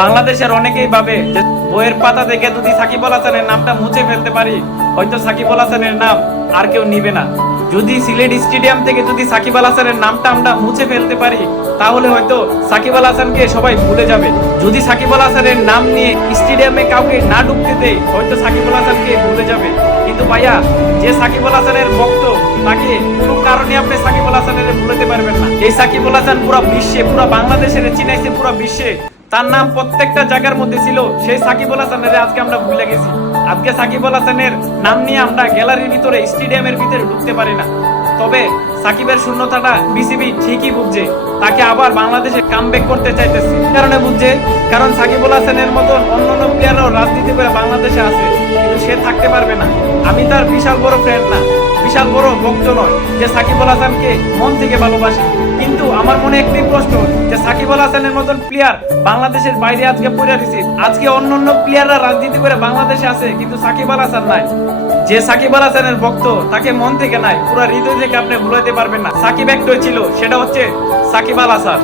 বাংলাদেশের অনেকেই ভাবে যে বইয়ের পাতা থেকে যদি সাকিব আল হাসানের নামটা মুছে ফেলতে পারি, হয়তো সাকিব আল হাসানের নাম আর কেউ নিবে না। যদি সিলেট স্টেডিয়াম থেকে যদি সাকিব আল হাসানের নামটা আমরা মুছে ফেলতে পারি, তাহলে হয়তো সাকিব আল হাসানকে সবাই ভুলে যাবে। যদি সাকিব আল হাসানের নাম নিয়ে স্টেডিয়ামে কাউকে না ঢুকতে দেয়, হয়তো সাকিব আল হাসানকে ভুলে যাবে। কিন্তু ভাইয়া, যে সাকিব আল হাসানের ভক্ত, তাকে কোনো কারণে আপনি সাকিব আল হাসানের ভুলতে পারবেন না। এই সাকিব আল হাসান পুরো বিশ্বে, পুরো বাংলাদেশের চিনাইছে, পুরো বিশ্বে তার নাম প্রত্যেকটা জায়গার মধ্যে ছিল। সেই সাকিব আল হাসানের আজকে আমরা ভুলে গেছি। আজকে সাকিব আল হাসানের নাম নিয়ে আমরা গ্যালারির ভিতরে, স্টেডিয়ামের ভিতরে ঢুকতে পারি না। তবে সাকিবের শূন্যতাটা বিসিবি ঠিকই বুঝছে, তাকে আবার বাংলাদেশে কামব্যাক করতে চাইতেছে। কারণে বুঝছে, কারণ সাকিব আল হাসানের মতন অন্যান্য প্লেয়াররাও রাজনীতি করে বাংলাদেশে আছে, কিন্তু সে থাকতে পারবে না। আমি তার বিশাল বড় ফ্রেন্ড না, বিশাল বড় ভক্ত নয় যে সাকিব আল হাসানকে মন থেকে ভালোবাসি। কিন্তু আমার মনে একটি প্রশ্ন, যে সাকিব আল হাসানের মতন প্লেয়ার বাংলাদেশের বাইরে আজকে পড়ে দিছে। আজকে অন্যান্য প্লেয়াররা রাজনীতি করে বাংলাদেশে আছে, কিন্তু সাকিব আল হাসান নাই। যে সাকিব আল হাসানের ভক্ত, তাকে মন থেকে নাই, পুরো হৃদয় থেকে আপনি ভুলাইতে পারবেন না। সাকিব একটাই ছিল, সেটা হচ্ছে সাকিব আল হাসান।